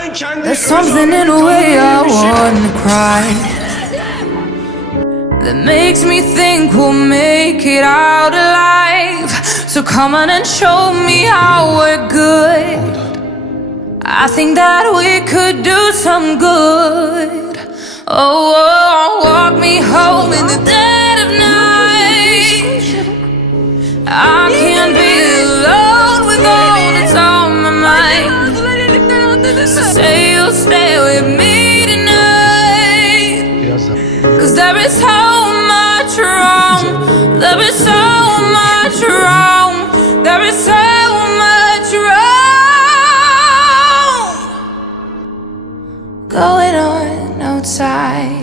Ben kendi There's something in the way I wanna cry that makes me think we'll make it out alive. So come on and show me how we're good. I think that we could do some good. Oh, walk me home in the dead of night. I can't be alone with all that's on my mind. So say you'll stay with me tonight. Cause there is so much wrong. There is so much wrong. There is so much wrong going on outside.